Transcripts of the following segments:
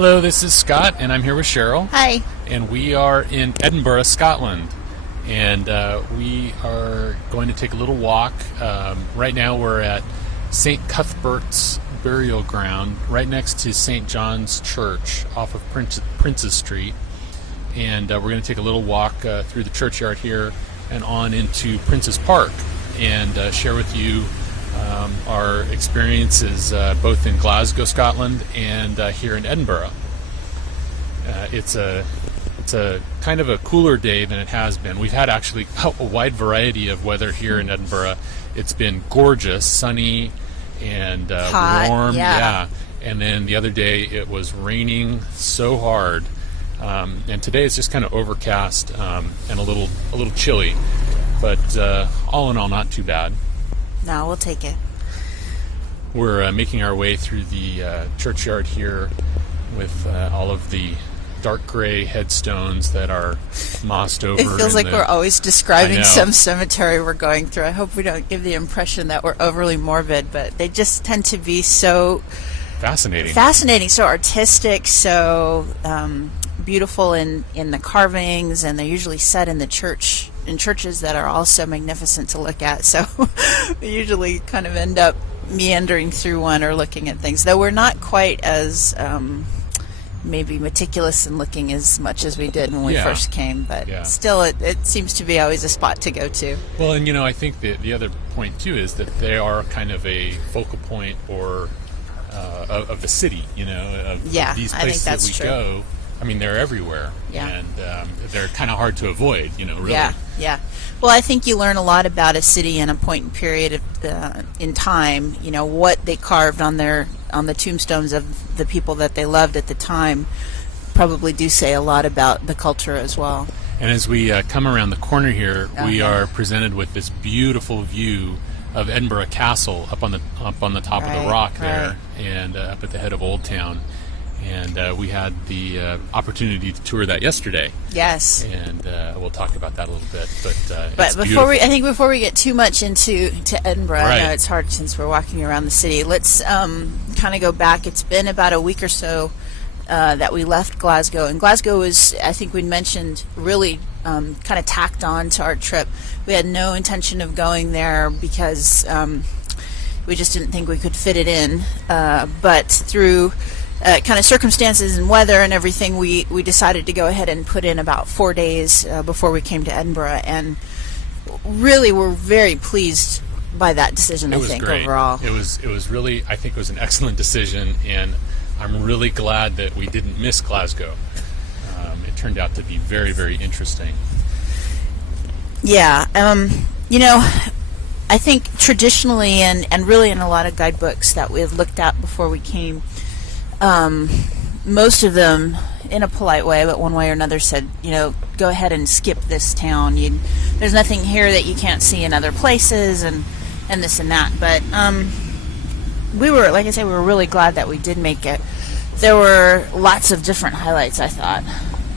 Hello, this is Scott, and I'm here with Sheryl. Hi. And we are in Edinburgh, Scotland. And we are going to take a little walk. Right now we're at St. Cuthbert's burial ground, right next to St. John's Church off of Princes Street. And we're going to take a little walk through the churchyard here and on into Prince's Park and share with you our experiences both in Glasgow, Scotland, and here in Edinburgh. It's a kind of a cooler day than it has been. We've had actually a wide variety of weather here in Edinburgh. It's been gorgeous, sunny, and hot, warm. yeah. And then the other day it was raining so hard. And today it's just kind of overcast and a little chilly. But all in all, not too bad. No, we'll take it. We're making our way through the churchyard here with all of the dark gray headstones that are mossed over. It feels like we're always describing some cemetery we're going through. I hope we don't give the impression that we're overly morbid, but they just tend to be so fascinating, so artistic, so beautiful in the carvings, and they're usually set in churches that are also magnificent to look at. So we usually kind of end up meandering through one or looking at things, though we're not quite as maybe meticulous in looking as much as we did when we first came, but still it seems to be always a spot to go to. Well, and I think the other point too is that they are kind of a focal point or of the city, of these places that we go. I mean, they're everywhere, and they're kind of hard to avoid, really. Yeah. Well, I think you learn a lot about a city in a point in period in time. What they carved on the tombstones of the people that they loved at the time probably do say a lot about the culture as well. And as we come around the corner here, we are presented with this beautiful view of Edinburgh Castle up on the top of the rock there, and up at the head of Old Town. And we had the opportunity to tour that yesterday. Yes. And we'll talk about that a little bit. But before we get too much into Edinburgh, I know it's hard since we're walking around the city. Let's kind of go back. It's been about a week or so that we left Glasgow, and Glasgow was, I think we mentioned, really kind of tacked on to our trip. We had no intention of going there because we just didn't think we could fit it in. But through kind of circumstances and weather and everything, we decided to go ahead and put in about 4 days before we came to Edinburgh, and really we're very pleased by that decision. Overall it was really, I think it was an excellent decision, and I'm really glad that we didn't miss Glasgow. It turned out to be very, very interesting. I think traditionally and really in a lot of guidebooks that we've looked at before we came, most of them, in a polite way, but one way or another, said, go ahead and skip this town. There's nothing here that you can't see in other places, and this and that. But we were really glad that we did make it. There were lots of different highlights, I thought.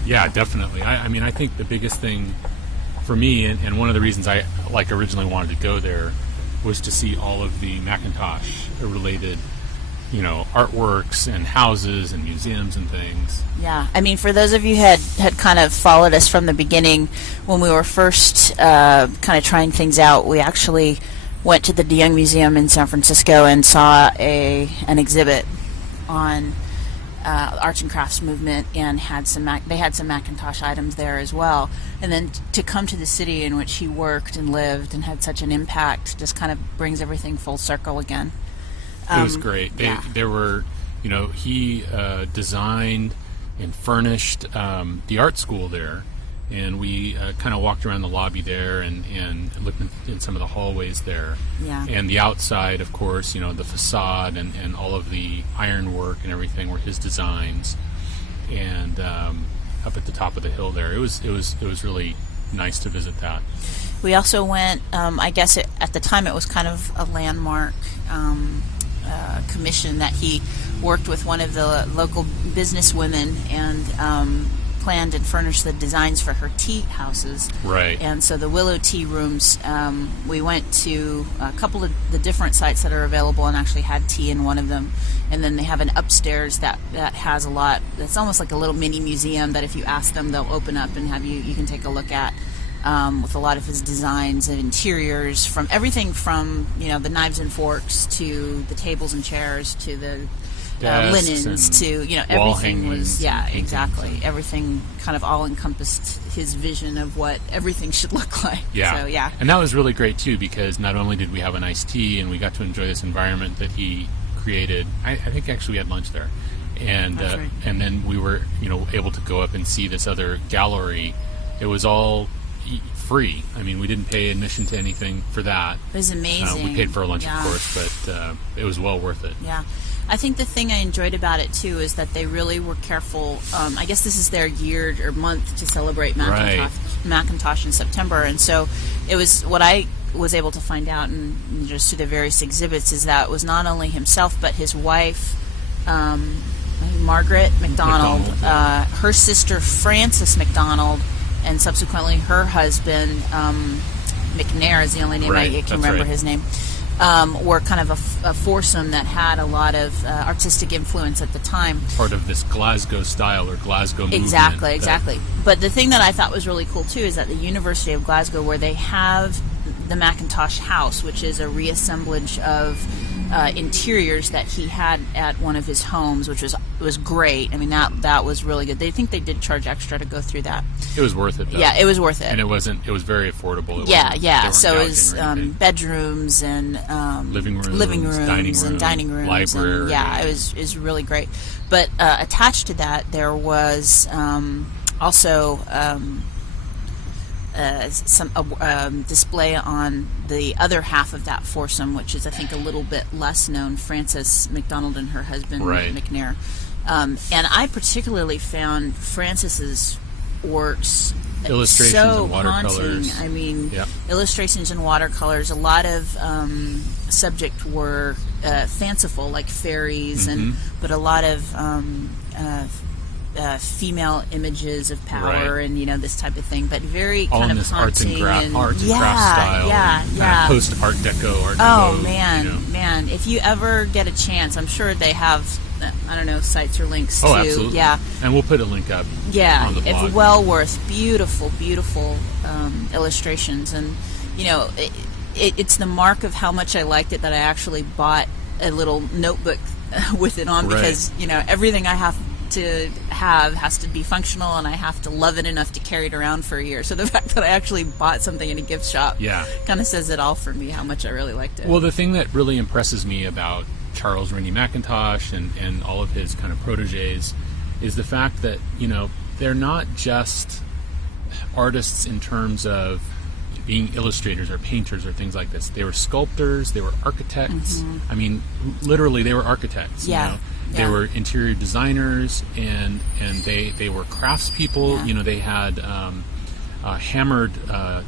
Yeah, definitely. I think the biggest thing for me, and one of the reasons I originally wanted to go there, was to see all of the Macintosh-related artworks and houses and museums and things. Yeah, for those of you had kind of followed us from the beginning, when we were first kind of trying things out, we actually went to the De Young Museum in San Francisco and saw an exhibit on arts and crafts movement, and they had some Macintosh items there as well. And then to come to the city in which he worked and lived and had such an impact just kind of brings everything full circle again. It was great. There were, he designed and furnished the art school there, and we kind of walked around the lobby there and looked in some of the hallways there. Yeah. And the outside, of course, the facade and all of the ironwork and everything were his designs. And up at the top of the hill there, it was really nice to visit that. We also went. I guess at the time it was kind of a landmark commission that he worked with one of the local business women and planned and furnished the designs for her tea houses. Right. And so the Willow Tea Rooms, we went to a couple of the different sites that are available and actually had tea in one of them. And then they have an upstairs that has a lot, that's almost like a little mini museum that if you ask them, they'll open up and have you can take a look at. With a lot of his designs and interiors, from everything from the knives and forks to the tables and chairs to the linens to everything was exactly everything kind of all encompassed his vision of what everything should look like. And that was really great too, because not only did we have a nice tea and we got to enjoy this environment that he created. I think actually we had lunch there, and right. And then we were able to go up and see this other gallery. It was all free. I mean, we didn't pay admission to anything for that. It was amazing. We paid for a lunch, of course, but it was well worth it. Yeah. I think the thing I enjoyed about it, too, is that they really were careful. I guess this is their year or month to celebrate Macintosh in September. And so it was what I was able to find out and just through the various exhibits is that it was not only himself, but his wife, Margaret MacDonald, her sister Frances MacDonald, and subsequently her husband, McNair is the only name I can remember his name, were kind of a foursome that had a lot of artistic influence at the time. Part of this Glasgow style or Glasgow movement. Exactly. But the thing that I thought was really cool, too, is at the University of Glasgow, where they have the Macintosh House, which is a reassemblage of interiors that he had at one of his homes, which was great. I mean, that was really good. They think they did charge extra to go through that. It was worth it, though. Yeah, it was worth it. And it was very affordable. So it was bedrooms and living rooms, and dining rooms, library. And, it was really great. But attached to that, there was also some display on the other half of that foursome, which is I think a little bit less known, Frances MacDonald and her husband McNair. And I particularly found Frances's works illustrations so and watercolors. Haunting. I mean, illustrations and watercolors. A lot of subject were fanciful, like fairies, but a lot of female images of power and this type of thing, but very all kind in of this haunting arts and craft style, post Art Deco, Art Nouveau. Man, if you ever get a chance, I'm sure they have sites or links to. Absolutely. And we'll put a link up. On the blog. It's well worth beautiful illustrations, and it's the mark of how much I liked it that I actually bought a little notebook with it on, because everything I have to have has to be functional, and I have to love it enough to carry it around for a year. So the fact that I actually bought something in a gift shop kind of says it all for me, how much I really liked it. Well, the thing that really impresses me about Charles Rennie Mackintosh and all of his kind of proteges is the fact that they're not just artists in terms of being illustrators or painters or things like this. They were sculptors, they were architects. I mean, literally they were architects. They were interior designers, and they were craftspeople. They had hammered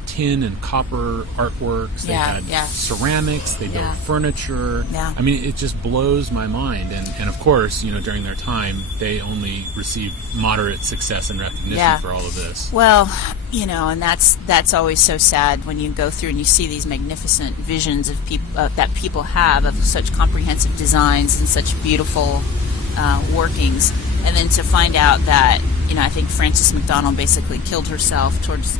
tin and copper artworks. They had ceramics. They built furniture. I mean, it just blows my mind. And of course, during their time, they only received moderate success and recognition for all of this. Well, and that's always so sad when you go through and you see these magnificent visions of people that people have of such comprehensive designs and such beautiful workings, and then to find out that I think Frances MacDonald basically killed herself towards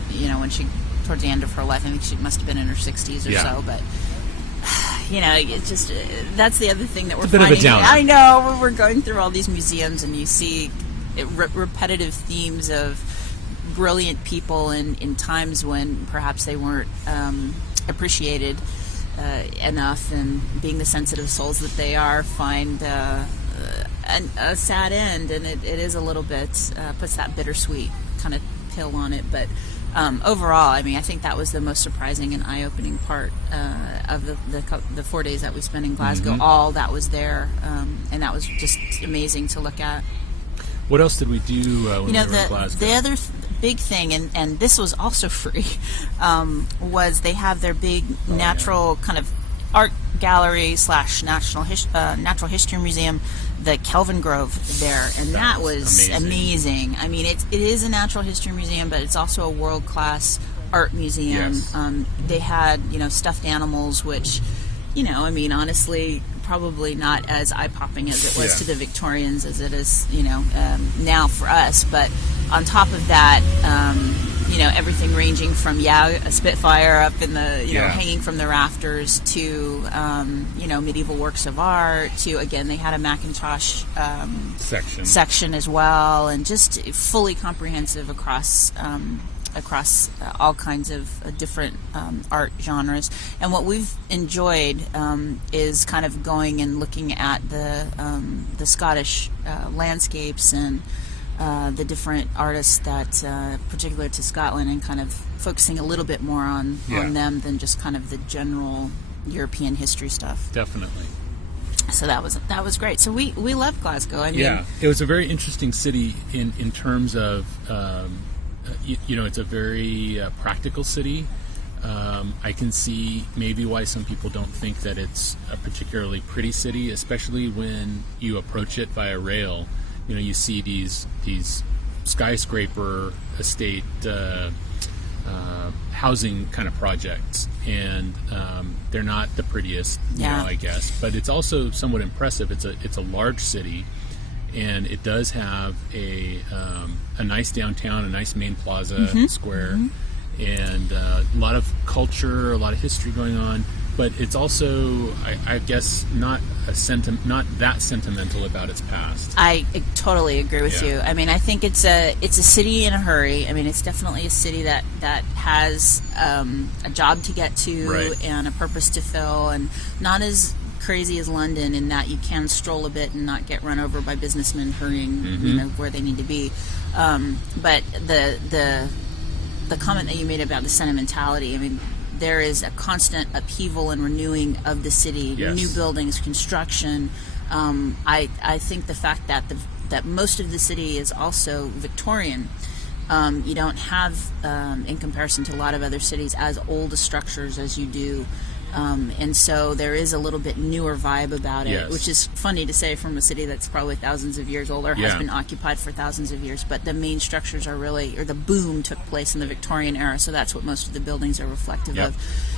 towards the end of her life. I think she must have been in her 60s or so, but it's just that's the other thing that we're finding. Bit of a downer. I know, we're going through all these museums and you see repetitive themes of brilliant people in times when perhaps they weren't appreciated enough, and being the sensitive souls that they are, find a sad end, and it is a little bit puts that bittersweet kind of pill on it. But overall, I mean, I think that was the most surprising and eye-opening part of the 4 days that we spent in Glasgow. All that was there, and that was just amazing to look at. What else did we do when we were in Glasgow? The other big thing, and this was also free, was they have their big natural kind of art gallery / natural history museum, the Kelvin Grove there, and that was amazing. I mean, it is a natural history museum, but it's also a world-class art museum. Yes. They had, stuffed animals, which, I mean, honestly, probably not as eye-popping as it was to the Victorians as it is, now for us. But on top of that, everything ranging from a Spitfire up in the hanging from the rafters to medieval works of art to, again, they had a Macintosh section as well, and just fully comprehensive across all kinds of different art genres. And what we've enjoyed is kind of going and looking at the Scottish landscapes and the different artists that particular to Scotland, and kind of focusing a little bit more on them than just kind of the general European history stuff. Definitely. So that was great. So we love Glasgow. I mean, it was a very interesting city in terms of it's a very practical city. I can see maybe why some people don't think that it's a particularly pretty city, especially when you approach it via rail. You see these skyscraper estate housing kind of projects, and they're not the prettiest, I guess. But it's also somewhat impressive. It's a large city, and it does have a nice downtown, a nice main plaza square, and a lot of culture, a lot of history going on. But it's also, I guess, not that sentimental about its past. I totally agree with you. I mean, I think it's a city in a hurry. I mean, it's definitely a city that has a job to get to and a purpose to fill, and not as crazy as London in that you can stroll a bit and not get run over by businessmen hurrying, where they need to be. But the comment that you made about the sentimentality, I mean, there is a constant upheaval and renewing of the city, new buildings, construction. I think the fact that most of the city is also Victorian. You don't have, in comparison to a lot of other cities, as old a structures as you do. And so there is a little bit newer vibe about it, which is funny to say from a city that's probably thousands of years old or has been occupied for thousands of years. But the main structures are really, or the boom took place in the Victorian era, so that's what most of the buildings are reflective of.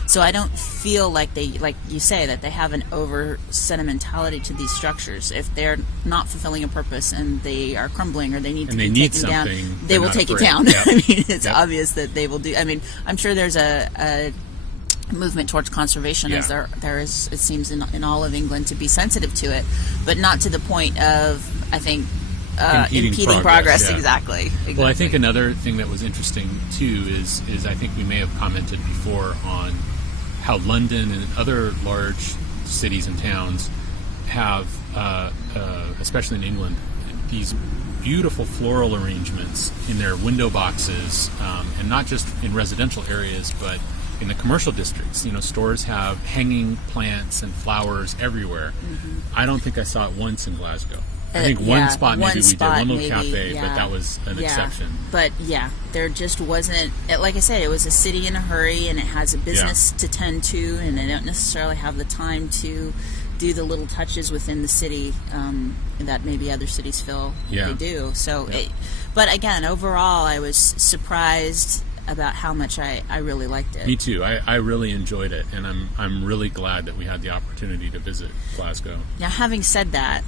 So I don't feel like they, like you say, that they have an over sentimentality to these structures. If they're not fulfilling a purpose and they are crumbling or they need to be taken down, they will take it down. I mean, it's obvious that they will do. I mean, I'm sure there's a movement towards conservation, as there is, it seems, in all of England, to be sensitive to it, but not to the point of, I think, impeding progress. Exactly. Well, I think another thing that was interesting too is I think we may have commented before on how London and other large cities and towns have, especially in England, these beautiful floral arrangements in their window boxes, and not just in residential areas, but in the commercial districts. Stores have hanging plants and flowers everywhere. I don't think I saw it once in Glasgow. I think one spot maybe we did, one little cafe, but that was an exception. But there just wasn't, like I said, it was a city in a hurry, and it has a business to tend to, and they don't necessarily have the time to do the little touches within the city that maybe other cities feel they do. So, but again, overall, I was surprised about how much I really liked it. Me too. I really enjoyed it, and I'm really glad that we had the opportunity to visit Glasgow. Now, having said that,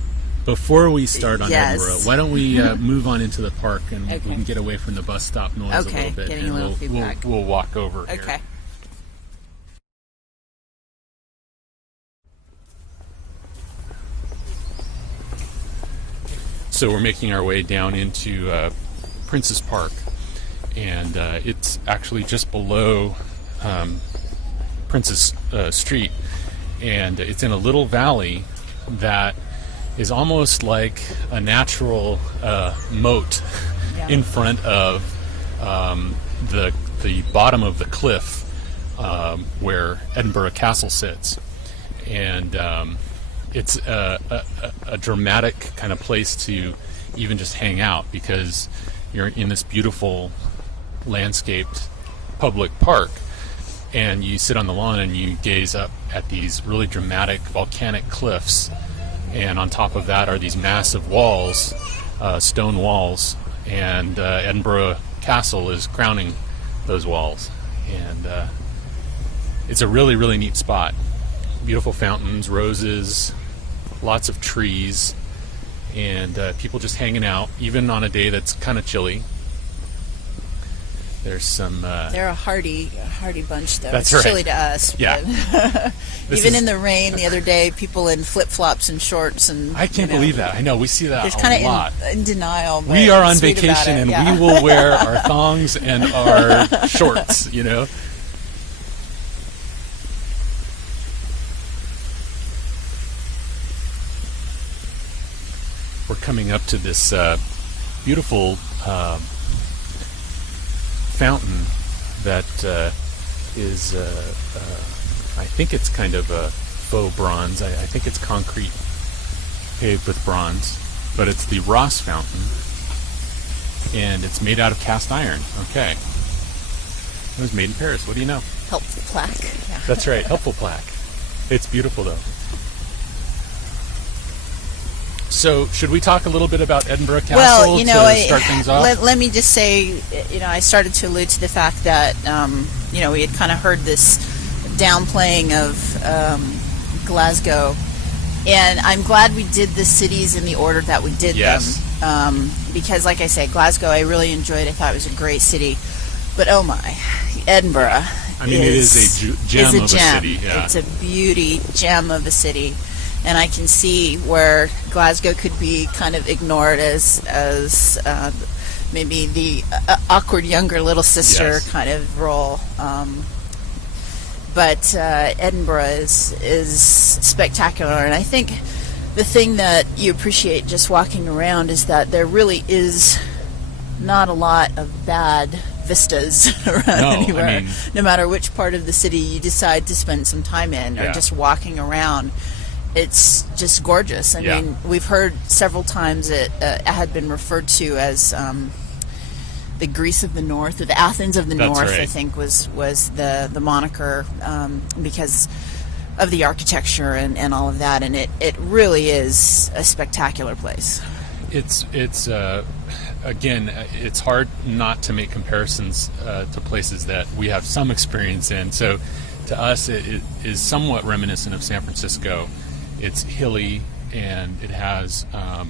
before we start on Edinburgh, why don't we move on into the park, and we can get away from the bus stop noise a little bit, getting and a little feedback. We'll walk over here. Okay. So we're making our way down into Prince's Park, and it's actually just below Prince's Street, and it's in a little valley that is almost like a natural moat in front of the bottom of the cliff where Edinburgh Castle sits, and it's a dramatic kind of place to even just hang out, because you're in this beautiful landscaped public park, and you sit on the lawn and you gaze up at these really dramatic volcanic cliffs, and on top of that are these massive walls, stone walls, and Edinburgh Castle is crowning those walls. And it's a really, really neat spot. Beautiful fountains, roses, lots of trees, and people just hanging out, even on a day that's kind of chilly. There's some... They're a hardy bunch, though. That's it's right. Chilly to us. Yeah. Even in the rain the other day, people in flip-flops and shorts. And I can't believe that. I know, we see that a lot. In denial. But We are on sweet about vacation, it. and Yeah. we will wear our thongs and our shorts, you know? We're coming up to this beautiful fountain that is, I think it's kind of a faux bronze. I think it's concrete paved with bronze, but it's the Ross fountain, and it's made out of cast iron. Okay. It was made in Paris. What do you know? Helpful plaque. Yeah. That's right, helpful plaque. It's beautiful, though. So, should we talk a little bit about Edinburgh Castle to start things off? Let me just say, I started to allude to the fact that, we had kind of heard this downplaying of Glasgow, and I'm glad we did the cities in the order that we did them. Because, like I said, Glasgow I really enjoyed. I thought it was a great city. But, oh my, Edinburgh it is a gem of a city. Yeah. It's a beauty gem of a city. And I can see where Glasgow could be kind of ignored as maybe the awkward younger little sister kind of role. But Edinburgh is spectacular, and I think the thing that you appreciate just walking around is that there really is not a lot of bad vistas around anywhere. No matter which part of the city you decide to spend some time in, or just walking around. It's just gorgeous. I mean, we've heard several times it had been referred to as the Greece of the North, or the Athens of the North, right. I think was the moniker because of the architecture and all of that. And it really is a spectacular place. It's again, it's hard not to make comparisons to places that we have some experience in. So to us, it is somewhat reminiscent of San Francisco. It's hilly, and it has, a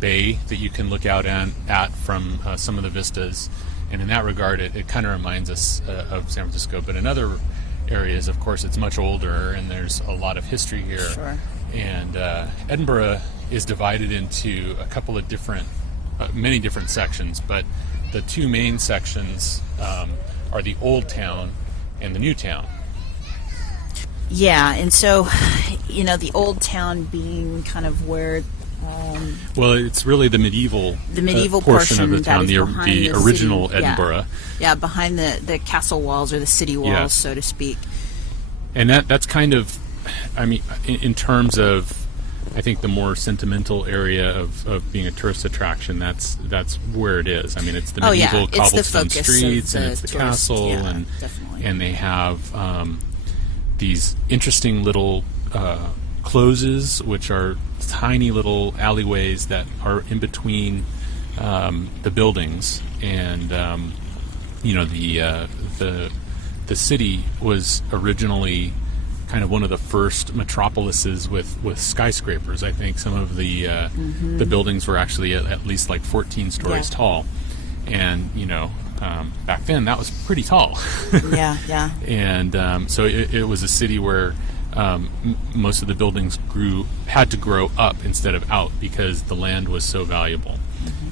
bay that you can look out at from some of the vistas. And in that regard, it kind of reminds us of San Francisco. But in other areas, of course, it's much older, and there's a lot of history here. Sure. And Edinburgh is divided into a couple of many different sections. But the two main sections are the Old Town and the New Town. Yeah, and so, the Old Town being kind of where... well, it's really the medieval portion of the town, the original city. Edinburgh. Yeah, behind the castle walls, or the city walls, so to speak. And that's kind of, in terms of, I think, the more sentimental area of being a tourist attraction, that's where it is. It's the medieval cobblestone streets, and it's the castle, and they have... these interesting little closes, which are tiny little alleyways that are in between the buildings, and the city was originally kind of one of the first metropolises with skyscrapers. I think some of the buildings were actually at least like 14 stories tall, and back then that was pretty tall. yeah. And so it was a city where most of the buildings had to grow up instead of out, because the land was so valuable.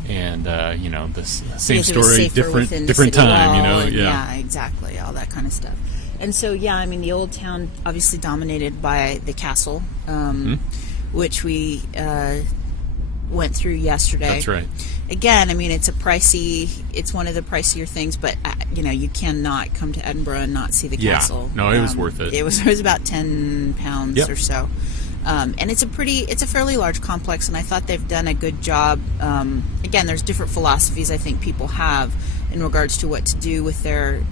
And the same story, different time. Yeah, exactly, all that kind of stuff. And so the Old Town obviously dominated by the castle, which we went through yesterday. That's right. Again, it's it's one of the pricier things, but you cannot come to Edinburgh and not see the castle. No, it was worth it. It was about £10 or so, and it's a fairly large complex, and I thought they've done a good job. Again, there's different philosophies I think people have, in regards to what to do with their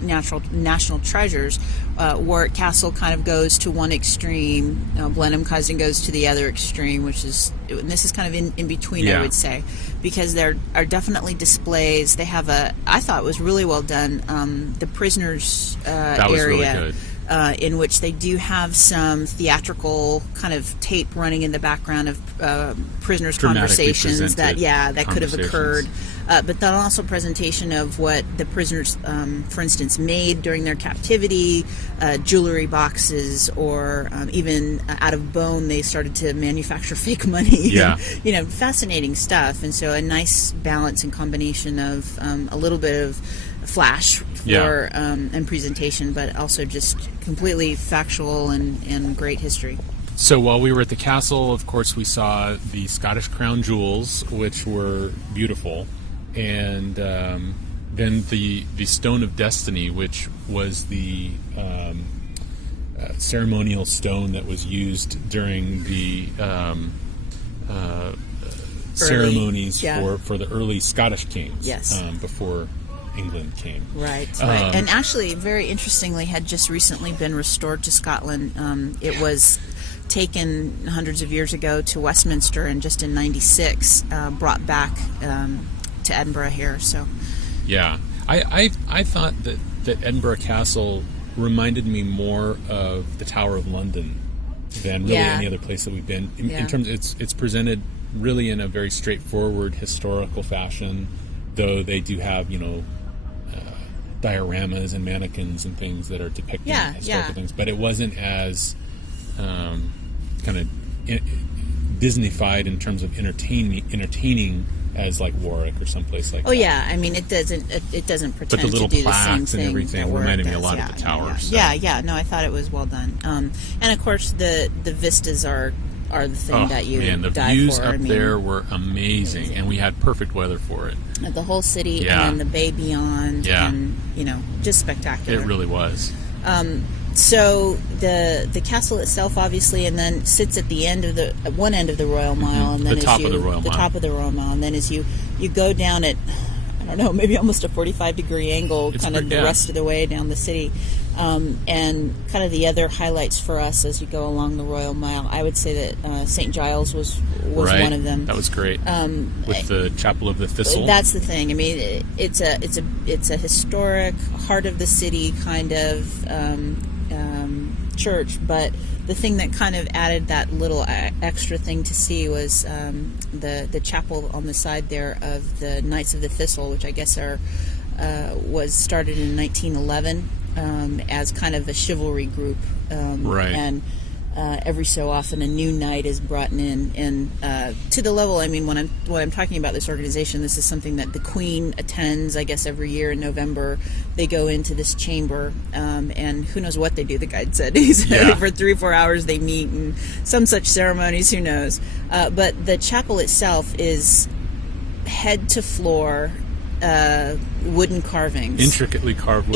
national treasures. Warwick Castle kind of goes to one extreme, Blenheim Cousin goes to the other extreme, and this is kind of in between, I would say, because there are definitely displays. They have I thought it was really well done, the prisoners that was area. Really good. In which they do have some theatrical kind of tape running in the background of prisoners' conversations that could have occurred. But then also presentation of what the prisoners, for instance, made during their captivity, jewelry boxes, or even out of bone they started to manufacture fake money. Yeah. And, fascinating stuff. And so a nice balance and combination of a little bit of flash for and presentation, but also just completely factual and great history. So while we were at the castle, of course, we saw the Scottish crown jewels, which were beautiful, and then the Stone of Destiny, which was the ceremonial stone that was used during the ceremonies for the early Scottish kings. Yes. Before England came. Right. And actually, very interestingly, had just recently been restored to Scotland. It was taken hundreds of years ago to Westminster, and just in '96 brought back to Edinburgh here. So, yeah, I thought that Edinburgh Castle reminded me more of the Tower of London than really any other place that we've been. In terms, it's presented really in a very straightforward historical fashion, though they do have dioramas and mannequins and things that are depicting historical things, but it wasn't as kind of Disney-fied in terms of entertaining as like Warwick or someplace like that. I mean, it doesn't pretend but the little to do the same plaques thing and everything reminded me a lot of the towers. No, I thought it was well done. And of course the vistas are the thing that you the die views for. up there were amazing, and we had perfect weather for it. The whole city and then the bay beyond, and just spectacular. It really was. So the castle itself, obviously, and then sits at the end of one end of the Royal Mile, and then the top of the Royal Mile, and then as you go down it, I don't know, maybe almost a 45-degree angle, It's kind of the rest of the way down the city. And kind of the other highlights for us as you go along the Royal Mile, I would say that St. Giles was one of them. That was great. With the Chapel of the Thistle. That's the thing. I mean, it's a historic heart of the city kind of church, but the thing that kind of added that little extra thing to see was the chapel on the side there of the Knights of the Thistle, which I guess was started in 1911 as kind of a chivalry group, and every so often a new knight is brought in, and to the level, I mean, when I'm talking about this organization, this is something that the Queen attends, I guess, every year in November. They go into this chamber, and who knows what they do, the guide said. He said for 3 or 4 hours they meet, and some such ceremonies, who knows. But the chapel itself is head to floor wooden carvings, intricately carved,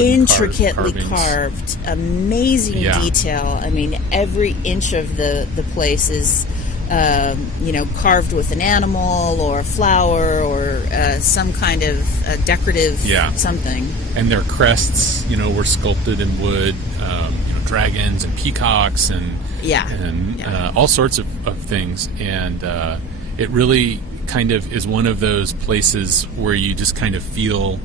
carved, amazing detail. I mean, every inch of the place is carved with an animal or a flower or some kind of decorative something. And their crests, were sculpted in wood. Dragons and peacocks and all sorts of things, and it really kind of is one of those places where you just kind of feel,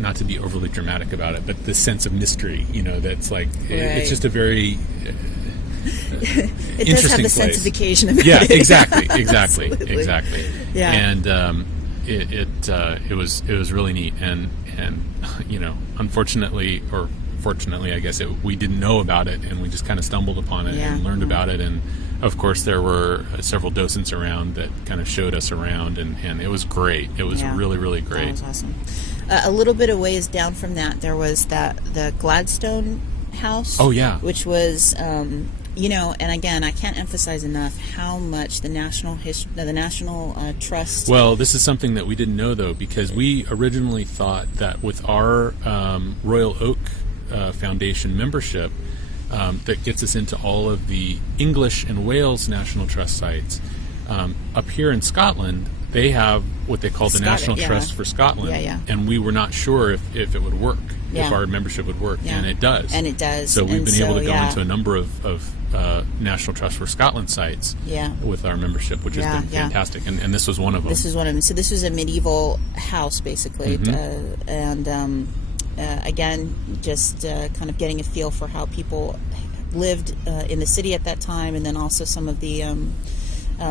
not to be overly dramatic about it, but the sense of mystery, that's like, it's just a very it does have the sense of occasion about it. Exactly. Yeah. And it was really neat, and unfortunately, or fortunately, I guess, we didn't know about it, and we just kind of stumbled upon it and learned about it. And of course, there were several docents around that kind of showed us around, and it was great. It was really, really great. That was awesome. A little bit of ways down from that, there was the Gladstone House. Oh, yeah. Which was, and again, I can't emphasize enough how much the National Trust. Well, this is something that we didn't know, though, because we originally thought that with our Royal Oak Foundation membership, that gets us into all of the English and Wales National Trust sites. Up here in Scotland, they have what they call the National yeah. Trust for Scotland, Yeah. and we were not sure if it would work, Yeah. if our membership would work, Yeah. and it does. And it does. So we've And been able to go yeah. into a number of National Trust for Scotland sites Yeah. with our membership, which has Yeah, been yeah. fantastic, and this was one of them. This was one of them. So this was a medieval house, basically, and again, just kind of getting a feel for how people lived in the city at that time, and then also some of the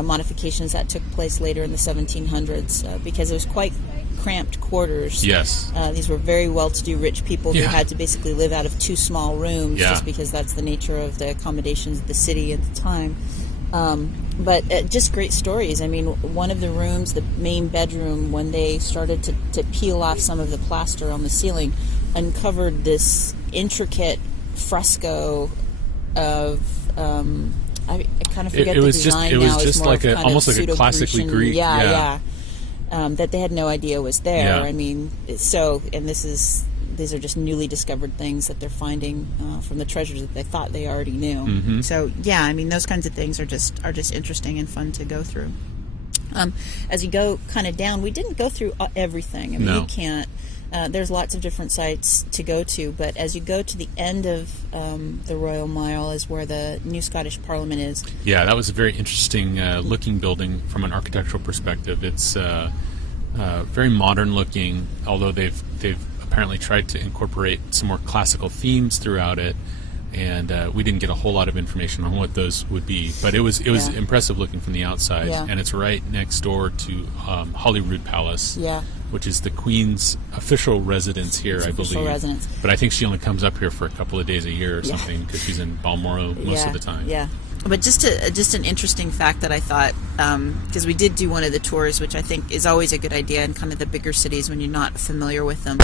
modifications that took place later in the 1700s, because it was quite cramped quarters. Yes. These were very well-to-do rich people who Yeah. had to basically live out of 2 small rooms, Yeah. just because that's the nature of the accommodations of the city at the time. But just great stories. I mean, one of the rooms, the main bedroom, when they started to peel off some of the plaster on the ceiling, uncovered this intricate fresco of I kind of forget It the was design just, it now. was It's just more like of kind almost of like a classically pseudo-Grecian- Greek. yeah. That they had no idea was there. Yeah. I mean, so, and these are just newly discovered things that they're finding from the treasures that they thought they already knew. Mm-hmm. So yeah, I mean, those kinds of things are just interesting and fun to go through. As you go kind of down, we didn't go through everything. I mean, No. you can't. There's lots of different sites to go to, but as you go to the end of the Royal Mile is where the new Scottish Parliament is. Yeah, that was a very interesting looking building from an architectural perspective. It's very modern looking, although they've apparently tried to incorporate some more classical themes throughout it, and we didn't get a whole lot of information on what those would be, but it was Yeah. impressive looking from the outside. Yeah. And it's right next door to Holyrood Palace, Yeah. which is the Queen's official residence here, I Official believe. residence. But I think she only comes up here for a couple of days a year or Yeah. something, because she's in Balmoral most of the time. Yeah. But just an interesting fact that I thought, because we did do one of the tours, which I think is always a good idea in kind of the bigger cities when you're not familiar with them.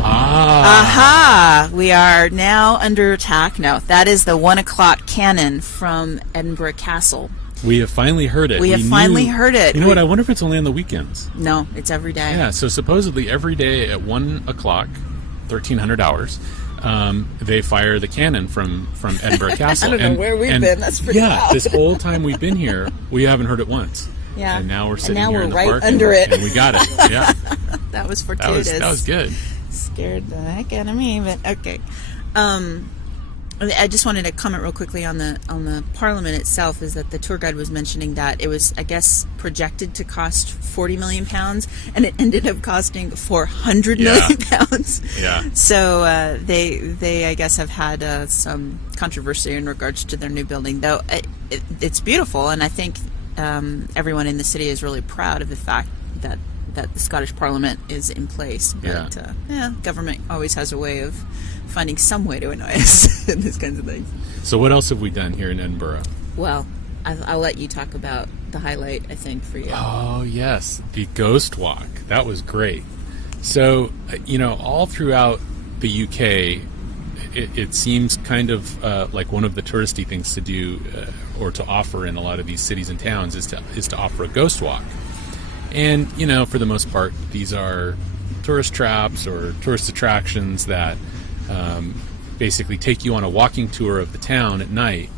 Aha! We are now under attack. No, that is the 1 o'clock cannon from Edinburgh Castle. We have finally heard it. We have finally heard it. You know what? I wonder if it's only on the weekends. No, it's every day. Yeah, so supposedly every day at 1 o'clock, 1300 hours, they fire the cannon from Edinburgh Castle. I don't know where we've been. That's pretty Yeah, loud. this whole time we've been here, we haven't heard it once. Yeah. And now we're sitting now here we're in the right park under and, it. and we got it. Yeah, That was that fortuitous. was good. Scared the heck out of me, but okay. I just wanted to comment real quickly on the Parliament itself. Is that the tour guide was mentioning that it was, I guess, projected to cost £40 million, and it ended up costing £400 million. Yeah. So they I guess have had some controversy in regards to their new building, though it's beautiful, and I think everyone in the city is really proud of the fact that the Scottish Parliament is in place. But government always has a way of finding some way to annoy us in these kinds of things. So what else have we done here in Edinburgh? Well, I'll let you talk about the highlight, I think, for you. Oh, yes, the Ghost Walk. That was great. So, all throughout the UK, it seems kind of like one of the touristy things to do or to offer in a lot of these cities and towns is to offer a ghost walk. And, for the most part, these are tourist traps or tourist attractions that basically take you on a walking tour of the town at night,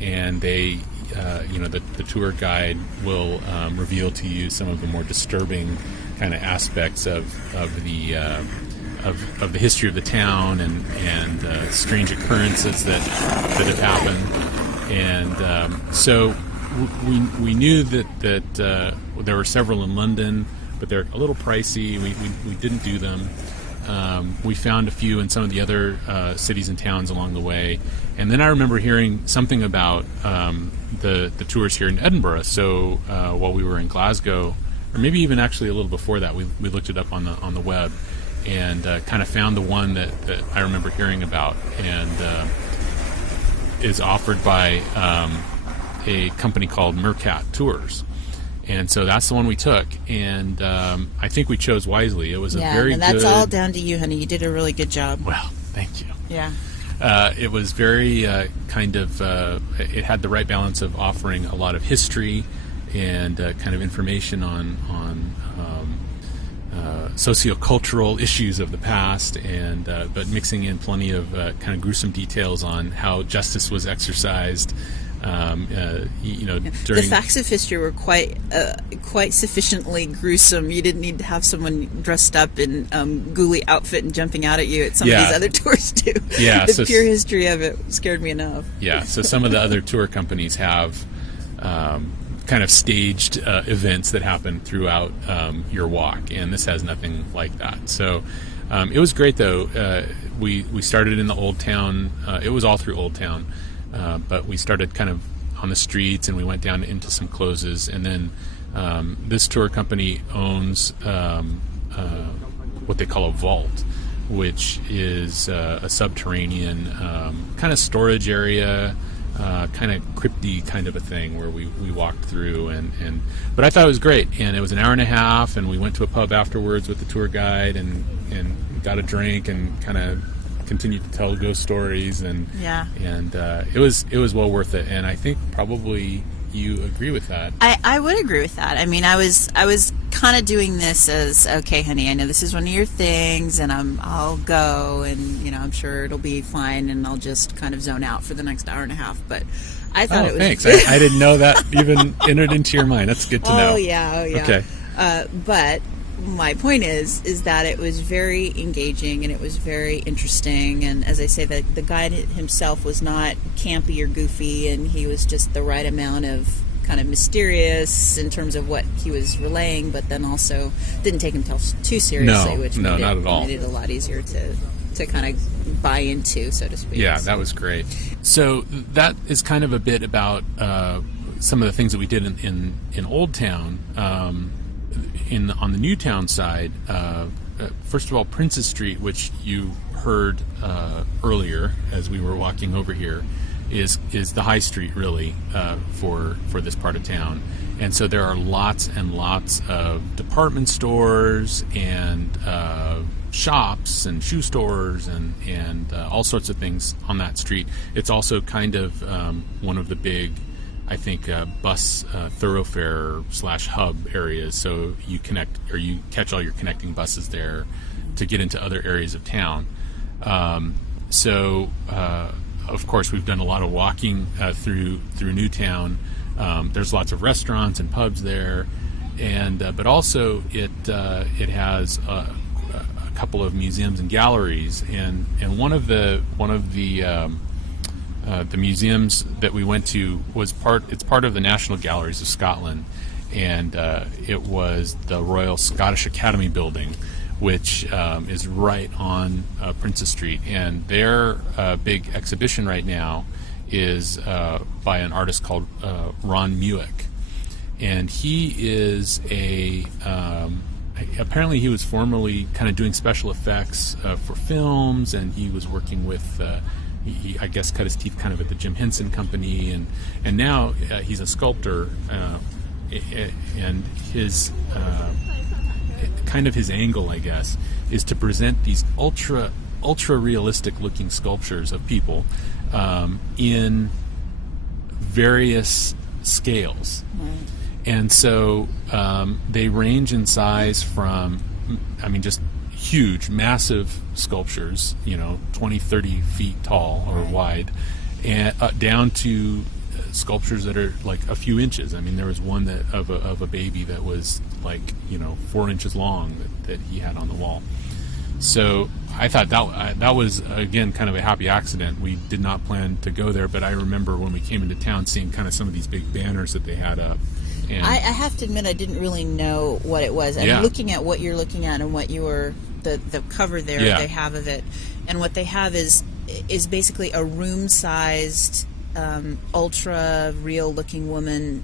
and they, the tour guide will reveal to you some of the more disturbing kind of aspects of the history of the town and strange occurrences that have happened. And so we knew that there were several in London, but they're a little pricey. We didn't do them. We found a few in some of the other cities and towns along the way. And then I remember hearing something about the tours here in Edinburgh. So while we were in Glasgow, or maybe even actually a little before that, we looked it up on the web and kind of found the one that I remember hearing about, and is offered by a company called Mercat Tours. And so that's the one we took, and I think we chose wisely. It was a very and that's good... all down to you, honey. You did a really good job. Well, thank you. Yeah. It was very it had the right balance of offering a lot of history and kind of information on sociocultural issues of the past, and but mixing in plenty of kind of gruesome details on how justice was exercised The facts of history were quite sufficiently gruesome. You didn't need to have someone dressed up in ghouly outfit and jumping out at you at some of these other tours do. Yeah, the pure history of it scared me enough. Yeah, so some of the other tour companies have kind of staged events that happen throughout your walk, and this has nothing like that. So it was great, though. We started in the Old Town. It was all through Old Town. But we started kind of on the streets, and we went down into some closes, and then this tour company owns what they call a vault, which is a subterranean kind of storage area, kind of crypty kind of a thing where we walked through, but I thought it was great, and it was an hour and a half, and we went to a pub afterwards with the tour guide and got a drink and kind of continued to tell ghost stories, and it was well worth it, and I think probably you agree with that. I would agree with that. I mean, I was kind of doing this as, okay, honey, I know this is one of your things, and I'll go, and I'm sure it'll be fine, and I'll just kind of zone out for the next hour and a half. But I thought it was. Thanks. I didn't know that even entered into your mind. That's good to know. Oh yeah. Okay. But my point is that it was very engaging, and it was very interesting, and as I say, that the guide himself was not campy or goofy, and he was just the right amount of kind of mysterious in terms of what he was relaying, but then also didn't take himself too seriously, which not at all. made it a lot easier to kind of buy into, so to speak. Yeah, that was great. So that is kind of a bit about some of the things that we did in Old Town. On the Newtown side, first of all, Princess Street, which you heard earlier as we were walking over here, is the high street really for this part of town, and so there are lots and lots of department stores and shops and shoe stores and all sorts of things on that street. It's also kind of one of the big, I think, bus thoroughfare / hub areas. So you catch all your connecting buses there to get into other areas of town. Of course, we've done a lot of walking through Newtown. There's lots of restaurants and pubs there, but also it has a couple of museums and galleries. And one of the museums that we went to it's part of the National Galleries of Scotland, and it was the Royal Scottish Academy building, which is right on Princess Street, and their big exhibition right now is by an artist called Ron Muick, and he is apparently he was formerly kind of doing special effects for films, and he was working with he I guess cut his teeth kind of at the Jim Henson Company, and now he's a sculptor, and his kind of his angle, I guess, is to present these ultra realistic looking sculptures of people in various scales. Right. And so they range in size from, just huge, massive sculptures, 20, 30 feet tall or wide, and down to sculptures that are like a few inches. There was one that of a baby that was like 4 inches long that he had on the wall. So I thought that was again kind of a happy accident. We did not plan to go there, but I remember when we came into town seeing kind of some of these big banners that they had up. And I have to admit, I didn't really know what it was. I'm looking at what you're looking at and what you were the cover there they have of it, and what they have is basically a room-sized ultra real looking woman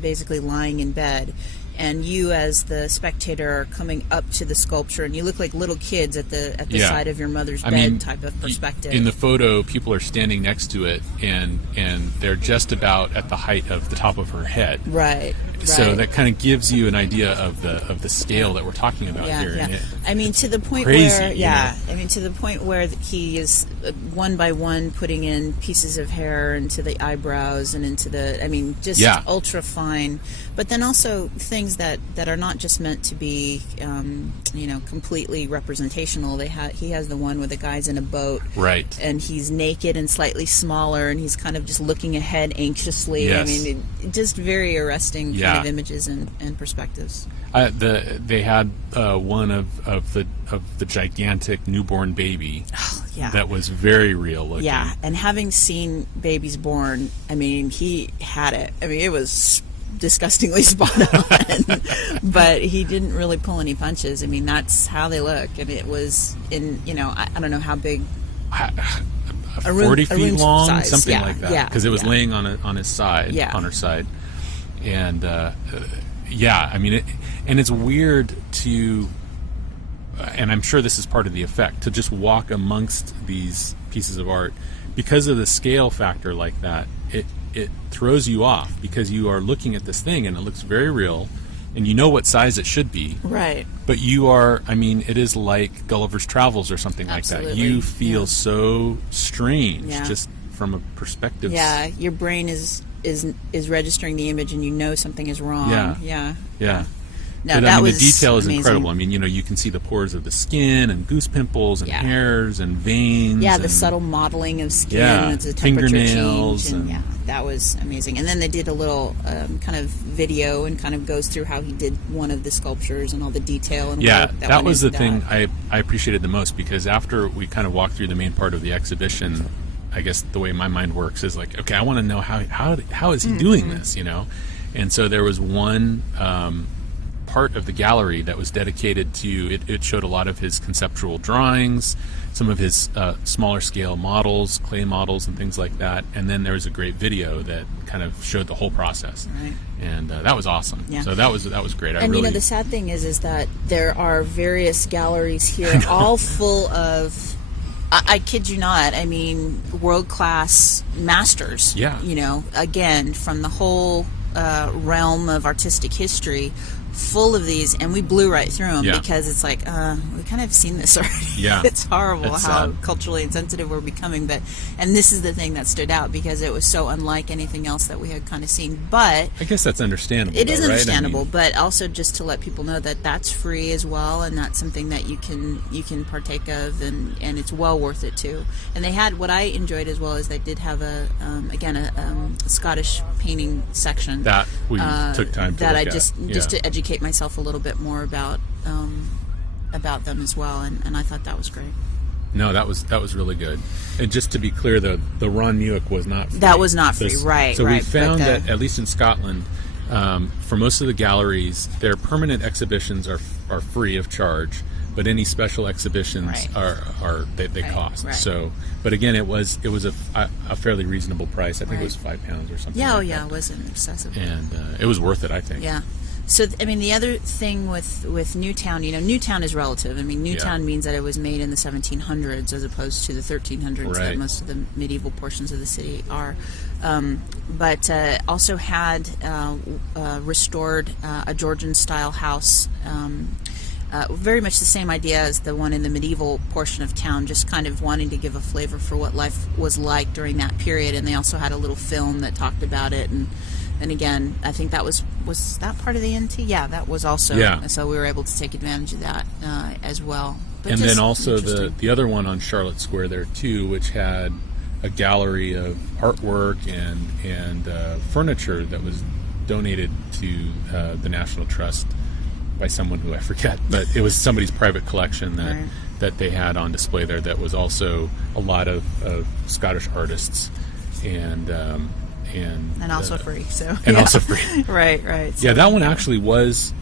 basically lying in bed, and you as the spectator are coming up to the sculpture, and you look like little kids at the side of your mother's bed type of perspective. In the photo, people are standing next to it, and they're just about at the height of the top of her head. Right. So that kind of gives you an idea of the scale that we're talking about here. Yeah. And I mean, to the point crazy, where, you know? I mean, to the point where he is one by one putting in pieces of hair into the eyebrows and into the, I mean, just ultra fine. But then also things that are not just meant to be, completely representational. He has the one where the guy's in a boat, right, and he's naked and slightly smaller, and he's kind of just looking ahead anxiously. Yes. I mean, just very arresting kind of images and perspectives. They had one of the gigantic newborn baby that was very real looking. Yeah, and having seen babies born, I mean, he had it. I mean, it was disgustingly spot on, but he didn't really pull any punches. I mean, that's how they look. I mean, it was in, I don't know how big. 40 feet long, size. something like that. Because it was laying on his side, on her side. And I mean, and it's weird to, and I'm sure this is part of the effect, to just walk amongst these pieces of art because of the scale factor like that. It throws you off because you are looking at this thing and it looks very real, and you know what size it should be. Right. But you are, I mean, it is like Gulliver's Travels or something like that. You feel so strange just from a perspective. Yeah, your brain is registering the image, and you know something is wrong. Yeah. No, but, that was the detail is amazing. incredible. I mean, you can see the pores of the skin and goose pimples and hairs and veins. Yeah, and the subtle modeling of skin, and the temperature fingernails, change, and that was amazing. And then they did a little kind of video and kind of goes through how he did one of the sculptures and all the detail. And work that was the thing I appreciated the most, because after we kind of walked through the main part of the exhibition, I guess the way my mind works is like, okay, I want to know how is he doing this, And so there was one part of the gallery that was dedicated to it showed a lot of his conceptual drawings, some of his smaller scale models, clay models and things like that, and then there was a great video that kind of showed the whole process. Right. And that was awesome. So that was great. And the sad thing is that there are various galleries here all full of, I kid you not, I mean, world-class masters. Again, from the whole realm of artistic history, full of these, and we blew right through them because it's like, we kind of seen this already. It's horrible how culturally insensitive we're becoming, and this is the thing that stood out because it was so unlike anything else that we had kind of seen. But I guess that's understandable. It is right? understandable, I mean, but also just to let people know that that's free as well, and that's something that you can partake of, and it's well worth it too. And they had, what I enjoyed as well is they did have a Scottish painting section that we took time to that look I just to educate myself a little bit more about them as well, and I thought that was great. No, that was really good. And just to be clear, the Ron Muick was not free. That was not free, right? So we found that at least in Scotland, for most of the galleries, their permanent exhibitions are free of charge, but any special exhibitions are they cost. Right. So, but again, it was a fairly reasonable price. I think it was £5 or something. It wasn't excessive, and it was worth it, I think. Yeah. So, I mean, the other thing with Newtown, Newtown is relative. I mean, Newtown means that it was made in the 1700s as opposed to the 1300s that most of the medieval portions of the city are. But also had restored a Georgian-style house, very much the same idea as the one in the medieval portion of town, just kind of wanting to give a flavor for what life was like during that period. And they also had a little film that talked about it, and again, I think that was that part of the NT? Yeah, that was also. Yeah. So we were able to take advantage of that as well. But and then also the other one on Charlotte Square there too, which had a gallery of artwork and furniture that was donated to the National Trust by someone who I forget, but it was somebody's private collection that they had on display there. That was also a lot of Scottish artists and also free. So also free. right. So, that one actually was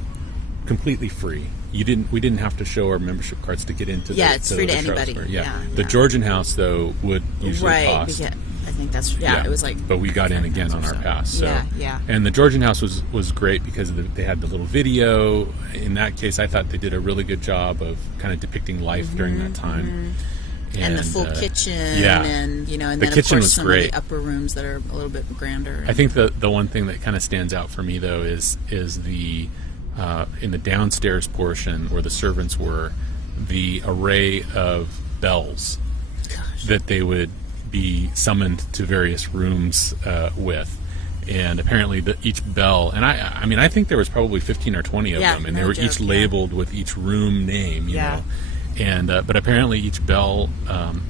completely free. We didn't have to show our membership cards to get into. It's free to anybody. The Georgian House though would usually cost. Yeah, I think that's it was like. But we got in again on our pass. So. Yeah. And the Georgian House was great because they had the little video. In that case, I thought they did a really good job of kind of depicting life during that time. And the full kitchen, and and the then of kitchen course was some great. of the upper rooms that are a little bit grander. I think the one thing that kind of stands out for me though is the in the downstairs portion where the servants were, the array of bells that they would be summoned to various rooms with. And apparently each bell, and I mean I think there was probably 15 or 20 of them, and they were each labeled with each room name, you know. And but apparently each bell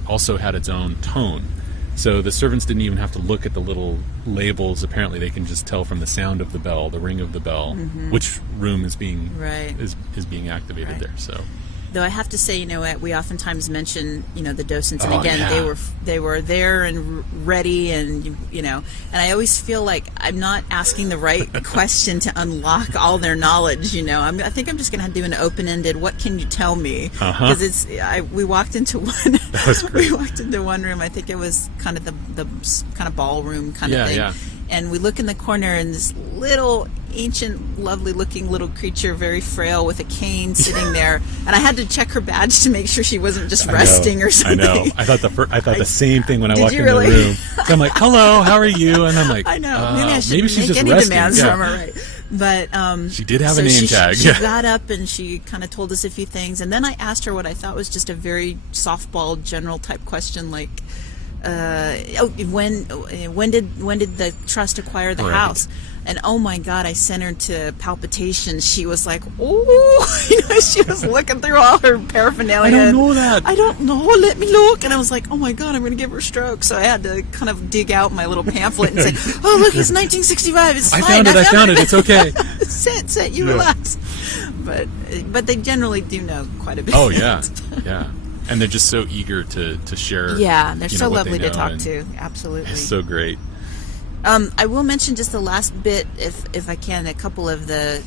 also had its own tone, so the servants didn't even have to look at the little labels. Apparently they can just tell from the sound of the bell, the ring of the bell, which room is being is being activated there. So, though I have to say, we oftentimes mention the docents, and again they were there and ready, and and I always feel like I'm not asking the right question to unlock all their knowledge. I think I'm just going to do an open-ended. What can you tell me? Because we walked into one. That was great. We walked into one room. I think it was kind of the kind of ballroom kind of thing. Yeah. And we look in the corner, and this little ancient, lovely-looking little creature, very frail, with a cane sitting there. And I had to check her badge to make sure she wasn't just resting or something. I know. I thought the same thing when I walked in really? the room. So I'm like, "Hello, how are you?" And I'm like, I know. Maybe she's just any resting. demands from her, right? But she did have a name tag. She got up and she kind of told us a few things, and then I asked her what I thought was just a very softball, general type question, like. When did the trust acquire the house? And oh my God, I sent her to palpitations. She was like, she was looking through all her paraphernalia. I don't know that. I don't know. Let me look. And I was like, oh my God, I'm going to give her a stroke. So I had to kind of dig out my little pamphlet and say, oh look, it's 1965. It's fine. I found it. It's okay. Sit. You relax. But they generally do know quite a bit. Oh yeah. And they're just so eager to share. Yeah, they're so lovely to talk to. Absolutely. It's so great. I will mention just the last bit, if I can, a couple of the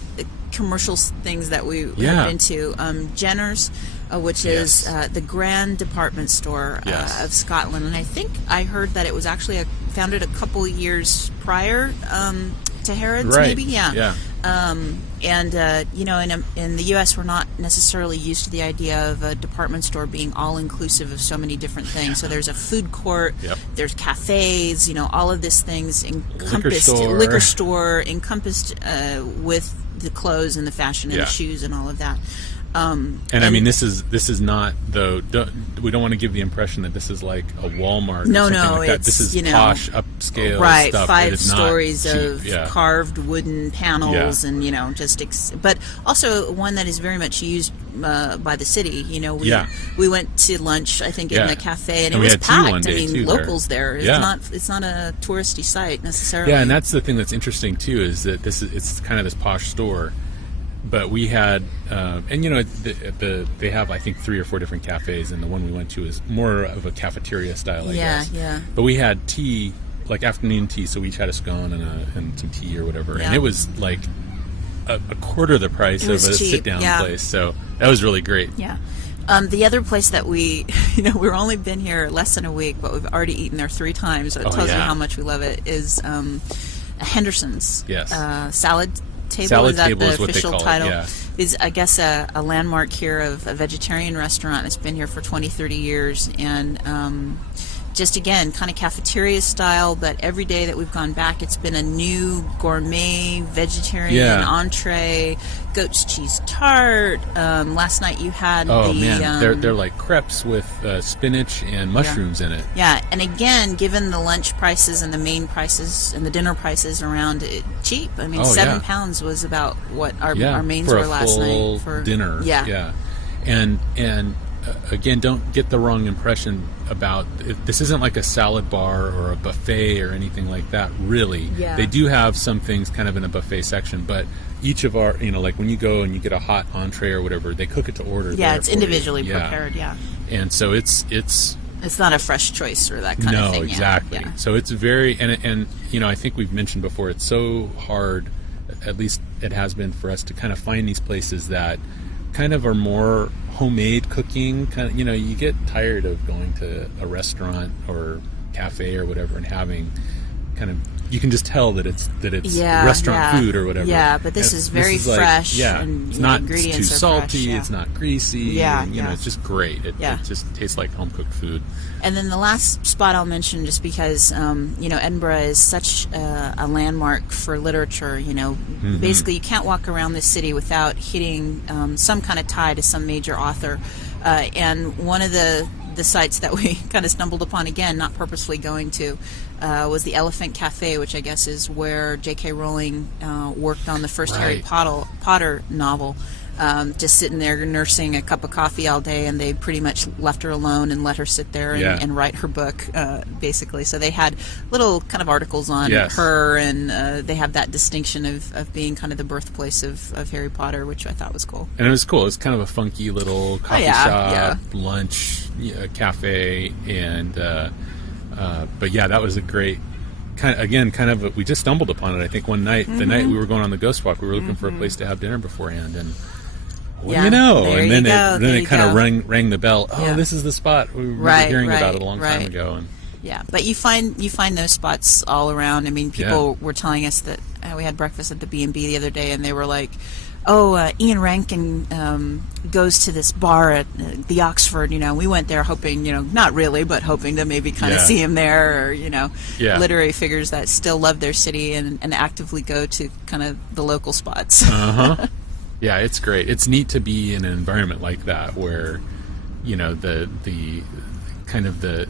commercial things that we went into. Jenner's, which is the grand department store of Scotland. And I think I heard that it was actually founded a couple years prior to Harrods, maybe? Yeah. And in the U.S., we're not necessarily used to the idea of a department store being all-inclusive of so many different things. So there's a food court, there's cafes, all of these things encompassed, liquor store encompassed with the clothes and the fashion and the shoes and all of that. And I mean, this is not, though. We don't want to give the impression that this is like a Walmart. Or something like that. This is posh, upscale stuff. 5 stories of carved wooden panels, and but also one that is very much used by the city. We went to lunch, I think, in a cafe, and it was packed. I mean, locals there. It's not a touristy site necessarily. Yeah, and that's the thing that's interesting too, is that it's kind of this posh store. But we had, they have, I think, 3 or 4 different cafes, and the one we went to is more of a cafeteria style, I guess. Yeah. But we had tea, like afternoon tea, so we each had a scone and some tea or whatever, and it was like a quarter the price of a sit-down place. So that was really great. Yeah. The other place that we've only been here less than a week, but we've already eaten there 3 times, so it tells you how much we love it, is Henderson's. Yes. Salad table. Salad is that table the is what official they call title? It, is, I guess, a landmark here of a vegetarian restaurant. It's been here for 20, 30 years, and just, again, kind of cafeteria style, but every day that we've gone back, it's been a new gourmet vegetarian entree, goat's cheese tart. Last night you had they're like crepes with spinach and mushrooms in it. Yeah, and again, given the lunch prices and the main prices and the dinner prices around it, cheap. I mean, £7 was about what our mains were last night for dinner. Yeah. And again, don't get the wrong impression about it. This isn't like a salad bar or a buffet or anything like that, really. They do have some things kind of in a buffet section, but each of our, like when you go and you get a hot entree or whatever, they cook it to order. It's individually prepared, And so it's not a fresh choice or that kind of thing. No, exactly. Yeah. So it's very, and I think we've mentioned before, it's so hard, at least it has been for us, to kind of find these places that kind of are more homemade cooking. Kind of, you get tired of going to a restaurant or cafe or whatever and having kind of, you can just tell that it's restaurant food or whatever. Yeah, but this is very fresh. And it's not ingredients too salty. fresh, It's not greasy. Yeah, and, know, it's just great. It just tastes like home cooked food. And then the last spot I'll mention, just because Edinburgh is such a landmark for literature. Basically you can't walk around this city without hitting some kind of tie to some major author. And one of the sites that we kind of stumbled upon, again, not purposely going to, was the Elephant Cafe, which I guess is where J.K. Rowling worked on the first Harry Potter novel. Just sitting there nursing a cup of coffee all day, and they pretty much left her alone and let her sit there and write her book, basically. So they had little kind of articles on her, and they have that distinction of being kind of the birthplace of Harry Potter, which I thought was cool. And it was cool. It was kind of a funky little coffee shop, lunch, cafe, and but that was a great we just stumbled upon it. I think one night, the night we were going on the Ghost Walk, we were looking for a place to have dinner beforehand, and and then it kind of rang the bell. Oh, this is the spot we were hearing about it a long time ago. And but you find those spots all around. I mean, people were telling us that we had breakfast at the B&B the other day, and they were like, Ian Rankin goes to this bar at the Oxford. We went there hoping, not really, but hoping to maybe kind of see him there, or literary figures that still love their city and actively go to kind of the local spots. Yeah, it's great. It's neat to be in an environment like that where, the kind of the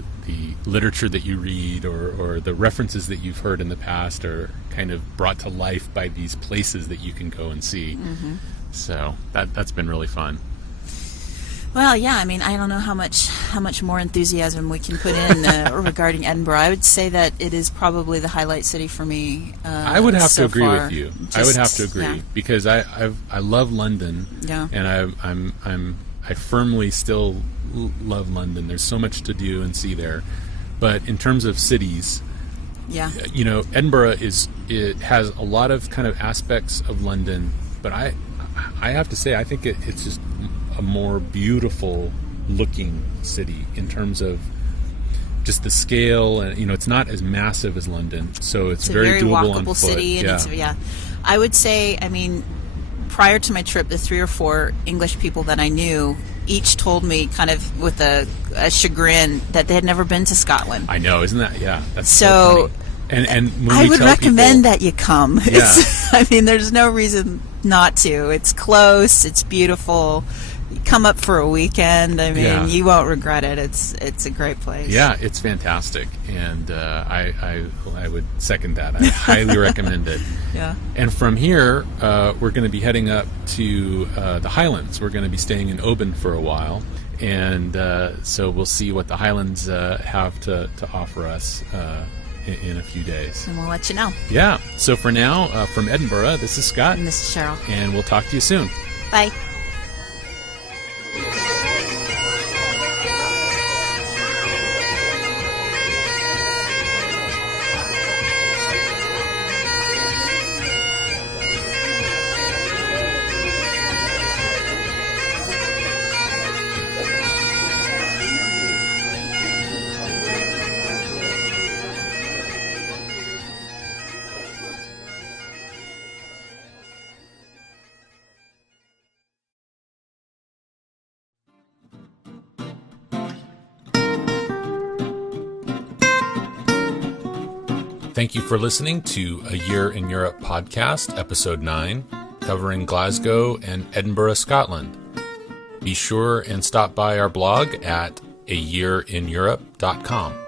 literature that you read or the references that you've heard in the past are kind of brought to life by these places that you can go and see. So that's been really fun. Well, yeah, I mean, I don't know how much more enthusiasm we can put in regarding Edinburgh. I would say that it is probably the highlight city for me. I would have to agree far. with you. I would have to agree because I love London. Yeah. And I firmly still love London. There's so much to do and see there. But in terms of cities, Edinburgh it has a lot of kind of aspects of London, but I have to say I think it's just a more beautiful looking city in terms of just the scale, and it's not as massive as London, so it's very doable walkable on foot. City, and I would say, I mean, prior to my trip, the 3 or 4 English people that I knew each told me kind of with a chagrin that they had never been to Scotland. I know, isn't that that's so funny. And when I would recommend people, that you come. I mean, there's no reason not to. It's close, it's beautiful. Come up for a weekend. I mean, you won't regret it. It's a great place. Yeah, it's fantastic, and I would second that. I highly recommend it. Yeah. And from here, we're going to be heading up to the Highlands. We're going to be staying in Oban for a while, and so we'll see what the Highlands have to offer us in a few days. And we'll let you know. Yeah. So for now, from Edinburgh, this is Scott. And this is Sheryl. And we'll talk to you soon. Bye. Thank you for listening to A Year in Europe podcast, episode 9, covering Glasgow and Edinburgh, Scotland. Be sure and stop by our blog at ayearineurope.com.